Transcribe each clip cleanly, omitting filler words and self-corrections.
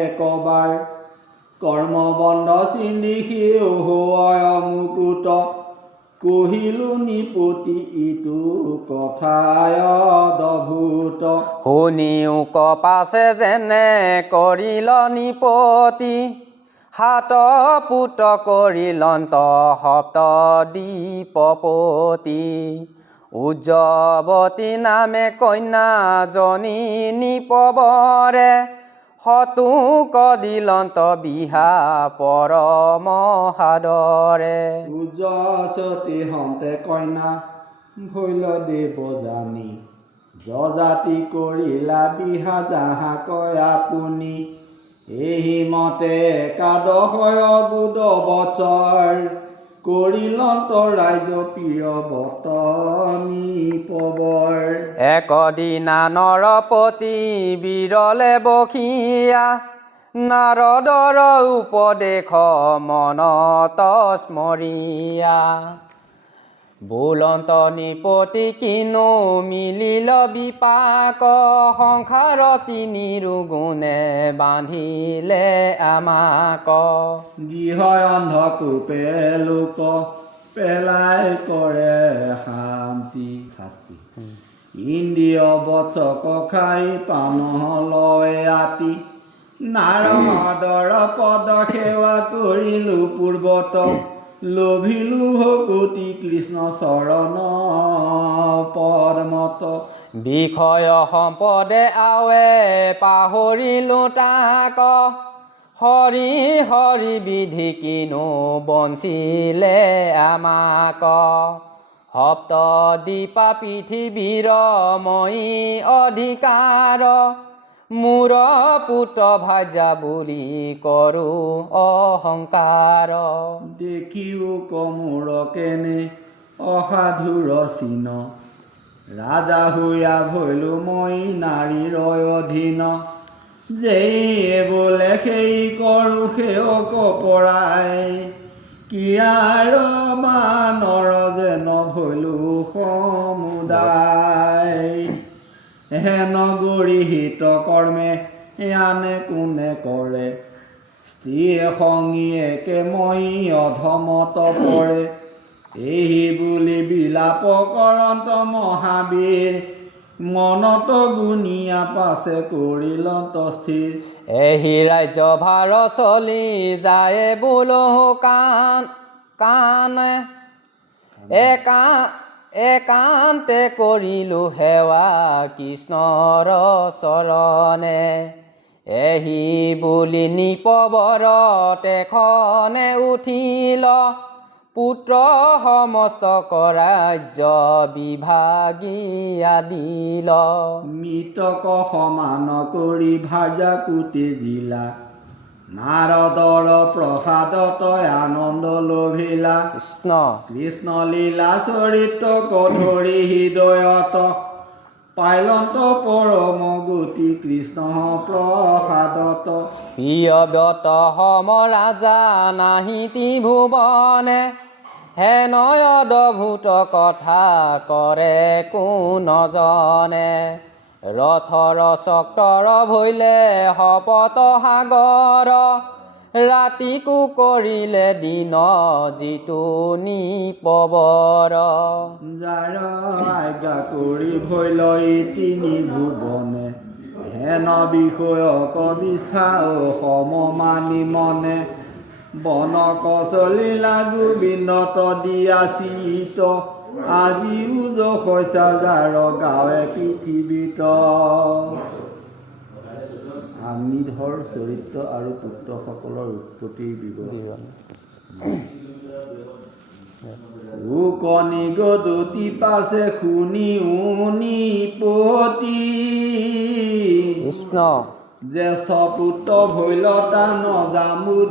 একবাৰ কৰ্মবন্ধ চিন্ধি সিহুৱায় মুকুত কহিলো নিপতি ইটো কথায় অদ্ভুত শুনিও কপাছে যেনে কৰিল নিপতি হাত পুত কৰিলন্ত সপ্ত দীপপতি উজ্জৱতী নামে কন্যাজনী নিপবৰে হতুক দিলন্ত বিহা পৰম সাদৰে উজ্জৱতী হন্তে কন্যা ভৈল দেৱ জানি যজাতি কৰিলা বিহা যাহা কয় আপুনি এই মতে একাদশয় বুধ বছৰ কৰিলন্ত ৰাইজ প্ৰিয় বত নিপবৰ একদিনা নৰপতি বিৰলে বখিয়া নাৰদৰ উপদেশ মনত স্মৰিয়া বোলন্ত নিপতি কিনো মিলিল বিপাক সংসাৰ তিনিৰো গুণে বান্ধিলে আমাক গৃহয় অন্ধকূপে লোক পেলাই কৰে শান্তি ইন্দ্ৰিয় বচক খাই পান লয় আতি নাৰদৰ পদ সেৱা কৰিলো পূৰ্বত লোভিলো ভকতি কৃষ্ণ চৰণ পৰমত বিষয় সম্পদে আৱে পাহৰিলো তাক হৰি হৰি বিধি কিনো বঞ্চিলে আমাক সপ্ত দীপা পৃথিৱীৰ ময়ি অধিকাৰ মোৰ পুত ভাজা বুলি কৰো অহংকাৰ দেখিও কমোৰ কেনে অসাধুৰ চিন ৰাজা হৈয়া ভৈলো মই নাৰীৰ অধীন যেই বোলে সেই কৰো সেৱক পৰাই ক্ৰিয়াৰ মানৰ যেন ভৈলো সমুদায় হেন গৰিহিত কৰ্মে আনে কোনে কৰে স্ত্ৰী সংগীয়েকে মই অধমত পৰে এই বুলি বিলাপ কৰন্ত মহাবীৰ মনত গুণিয়া পাছে কৰিলন্ত স্থিৰ এহি ৰাজ্য ভাৰ চলি যায় বোলো একান্তে কৰিলো সেৱা কৃষ্ণৰ চৰণে এহি বুলি নিপবৰ তেখনে উঠিল পুত্ৰ সমস্ত ৰাজ্য বিভাগীয়া দিল মৃতক সমান কৰি ভাজা কুটি দিলা নাৰদৰ প্ৰসাদত আনন্দ লভিলা কৃষ্ণ লীলা চৰিত্ৰ কঠৰি হৃদয়ত পাইলন্ত পৰম গতি কৃষ্ণ প্ৰসাদত প্ৰিয়ব্ৰত সম ৰাজা নাহি ত্ৰিভুৱনে হেনয় অদ্ভুত কথা কৰে কোনজনে ৰথৰ চক্ৰৰ ভৈলে শপত সাগৰ ৰাতিকো কৰিলে দিন যিটো নিপবৰ যাৰ আজ্ঞা কৰি ভৈল তিনি ভুৱনে হেন বিষয়ক বিষ্ঠা সম মানি মনে বনক চলিলা গোবিন্দত দিয়া চিত আজিও যশস্যা যাৰ গাঁৱে পৃথিৱীত আমিধৰ চৰিত্ৰ আৰু পুত্ৰসকলৰ উৎপত্তিৰ বিৱৰণ ৰুকনি গদতি পাছে শুনি নিপতি কৃষ্ণ জ্যেষ্ঠ পুত্ৰ ভৈল তান জামুদীপপতি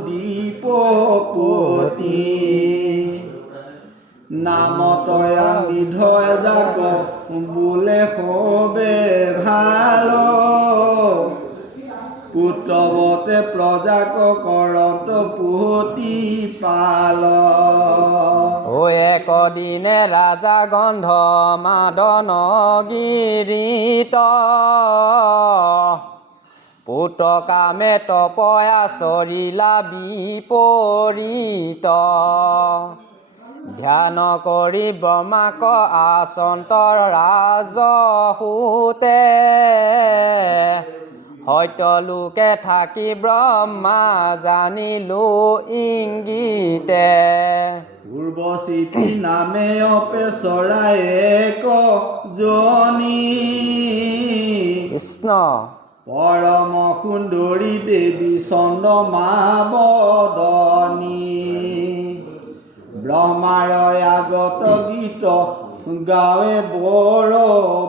নামতয় আমিধয় যাক বোলে সবে ভাল পুত্ৰৱতে প্ৰজাক কৰত পুতি পাল একদিনে ৰাজা গন্ধ মাদন গিৰিত পুতকামে তপয়া চৰিলা বিপৰীত ধ্যান কৰি ব্ৰহ্মাক আচন্তৰ ৰাজসূতে সত্য লোকে থাকি ব্ৰহ্মা জানিলো ইংগিতে পূৰ্বচিতি নামে অপে চৰাই এক জনী কৃষ্ণ পৰম সুন্দৰী দেৱী চন্দ্ৰমা বদনী ব্ৰহ্মাৰ আগত গীত গাৱে বৰ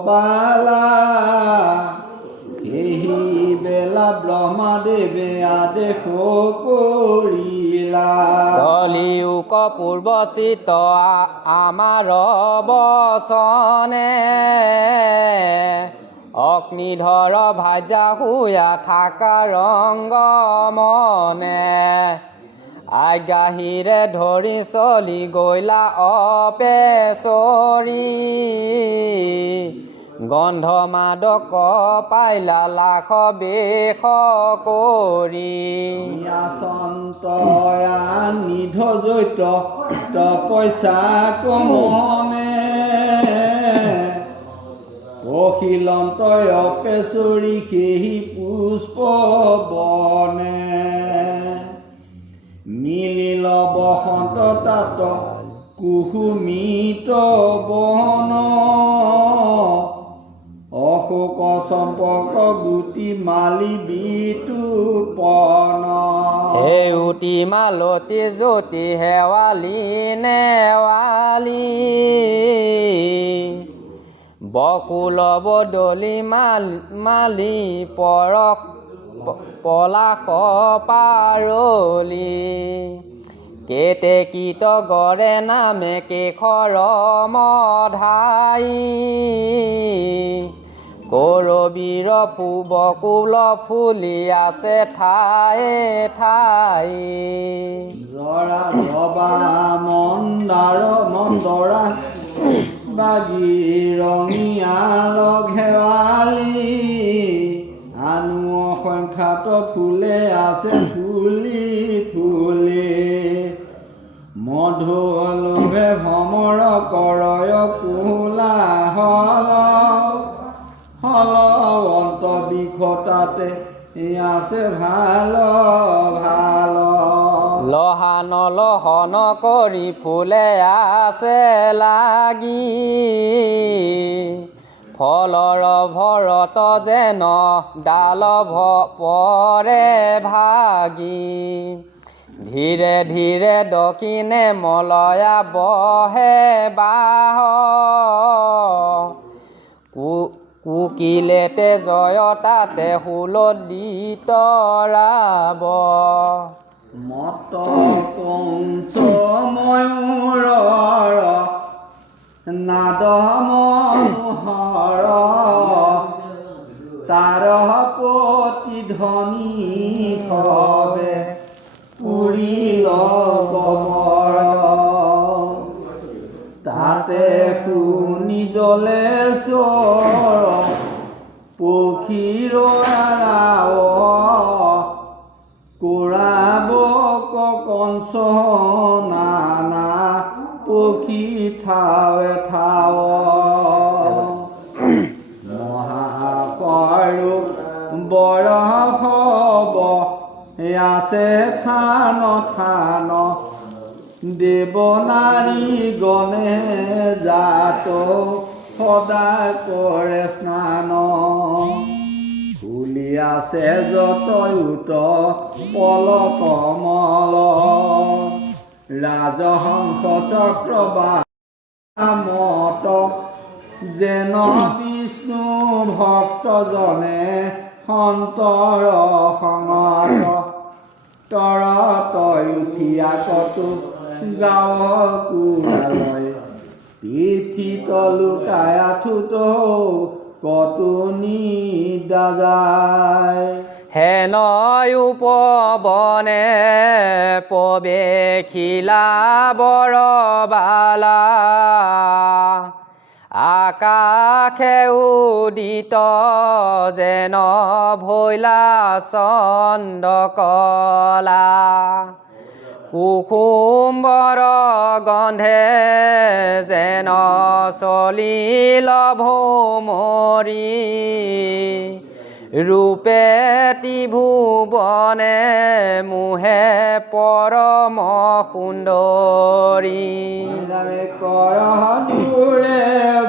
বালা সেই বেলা ব্ৰহ্মাদেৱে আদেশ কৰিলা চলিউক পূৰ্বচিত আমাৰ বচনে অগ্নিধৰ ভাজা শুয়া থাকা ৰংগ মনে আজ্ঞাহীৰে ধৰি চলি গৈলা অপেচৰি গন্ধ মাদক পাইলা লাখ বেশ কৰি আচন্তয়া নিধ জৈত তপস্যা কমনে অখিলন্তয় অপেচৰি সেই পুষ্প বনে মিলিল বসন্ত তাত কুসুমিত বন অশোক চম্পক গুটি মালি বিতুপন সেউতি মালতী জ্যোতি শেৱালি নেৱালি বকুল বদলি মালি পৰশ পলাশ পাৰলি কেতেকীত গড়ে নামে কেশৰ মধাই কৰবীৰ বকুল ফুলি আছে ঠায়ে ঠাই জৰা জবা মন্দৰা বাগি ৰঙিয়াল ঘেৱালি আনু অসংখ্যাত ফুলে আছে ফুলি ফুলি মধুলোভে ভ্ৰমৰ কৰয় কোলাহল হলৱন্ত বিষতাতে আছে ভাল ভাল লহান লহন কৰি ফুলে আছে লাগি ফলৰ ভৰত যেন ডাল পৰে ভাগি ধীৰে ধীৰে দক্ষিণে মলয়া বহে বাহ কুকিলেতে জয়তাতে হুলদিত ৰাব মত পঞ্চ ময়ূৰৰ নাদ মনোহৰ তাৰ প্ৰতিধ্বনি হবে পুৰীৰ গমৰ তাতে শুনি জলেশ্বৰ পক্ষীৰ ৰাৱ কোৰাবক কংস নানা পক্ষী থাৱে থাৱ মহাকৰো বৰহব আছে থান থান দেৱ নাৰী গণে জাত সদা কৰে স্নান ফুলি আছে যতয়ুত পল কমল ৰাজহংস চক্ৰবামত যেন বিষ্ণু ভক্তজনে সন্তৰ সংত তৰ তই উঠিয়া কতো গাঁও কুৰালয় তিথি তলুকাই আঠুত কতো নিদা যায় হেন উপবনে প্ৰৱেশিলা বৰবালা আকাশে উদিত যেন ভৈলা চন্দ্ৰকলা কুসুম্বৰ গন্ধে যেন চলিল ভৌমৰী ৰূপে ত্ৰিভুৱনে মোহে পৰম সুন্দৰী কৰহদূৰে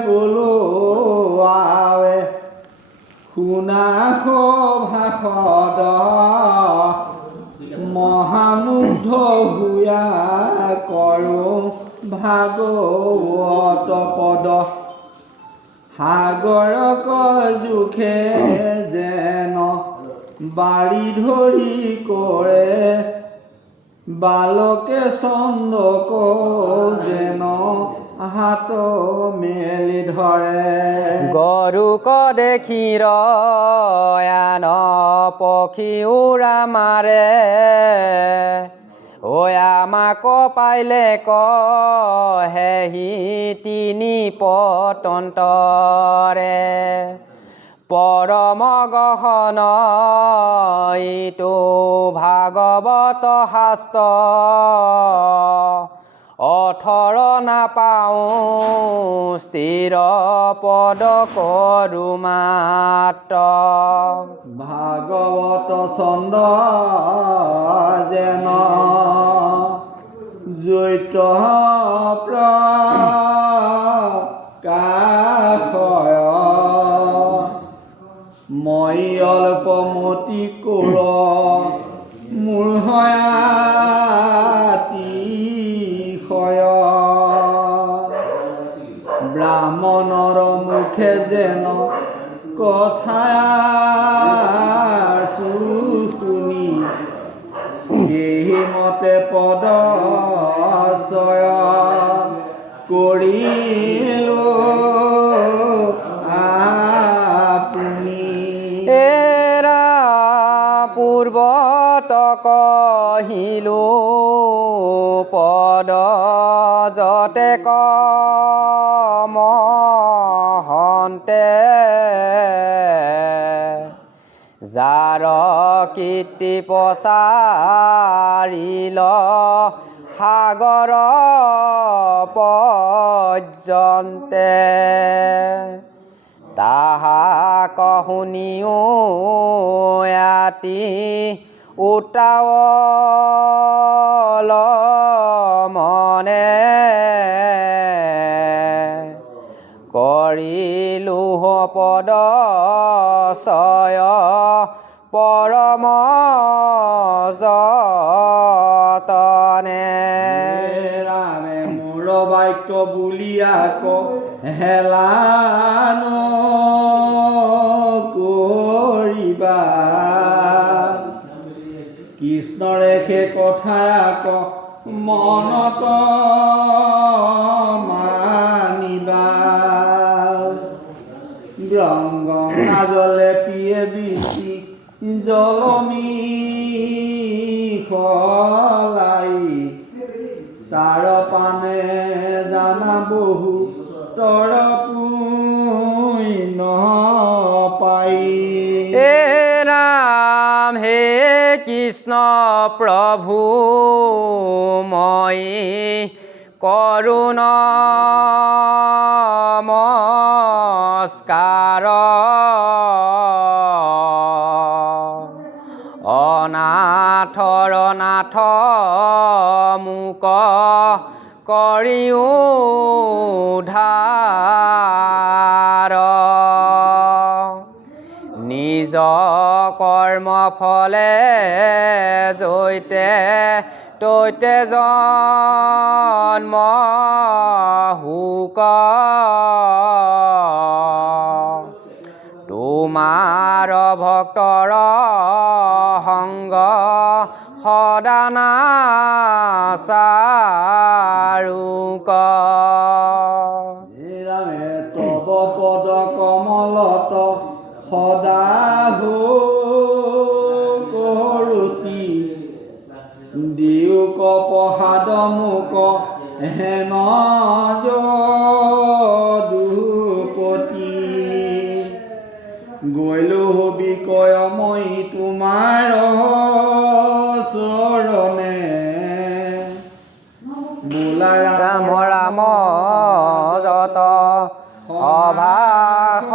বোলোৱাৱে শুনা ভাষদ মহামুগ্ধ হুয়া কৰোঁ ভাগৱত পদ সাগৰক জোখে যেন বাৰী ধৰি কৰে বালকে চন্দক যেন হাত মেলি ধৰে গৰুক দেখি ৰয়ান পক্ষী উৰা মাৰে ঐ আমাক পাইলে কহেহি তিনি পতন্তৰে পৰম গহন ইটো ভাগৱত শাস্ত্ৰ 18 নাপাওঁ স্থিৰ পদ কৰো মাত্ৰ ভাগৱত ছন্দ যেন জৈত প্ৰকাশয় মই অল্পমতি কোৰ মোৰ ব্ৰাহ্মণৰ মুখে যেন কথা শুনি সেই মতে পদচয় কৰিলো আপুনি এৰা পূৰ্বত কহিলো পদ যতে মহন্তে যাৰ কীৰ্তি প্ৰচাৰিল সাগৰ পৰ্যন্তে তাহাক শুনিও আতি উটাৱল মনে কৰিলোহ পদচয় পৰম যতনে ৰামে মোৰ বাক্য বুলিয়াক হেলান কৰিবা কৃষ্ণৰে সেই কথাক মনত মানিবা গংগা জলে পিয়ে বিচি জলমি খলাই তাৰ পানে জানা বহু তৰ পুণ্য পাই এ ৰাম হে কৃষ্ণ প্ৰভু মই কৰো নমস্কাৰ অনাথৰ নাথ মোক কৰি উদ্ধাৰ নিজ কৰ্ম ফলে জৈতে তৈতে জন্ম হুক তোমাৰ ভক্তৰ সংগ সদানা চাৰুক ৰামে তব পদ কমলত সদা কৰোতি দিওক প্ৰসাদ মোক হেন যদুপতি বিকয় মই তোমাৰ চৰণে বোলা ৰাম ৰাম যত অভাস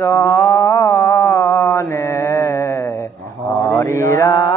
জনে হৰি ৰাম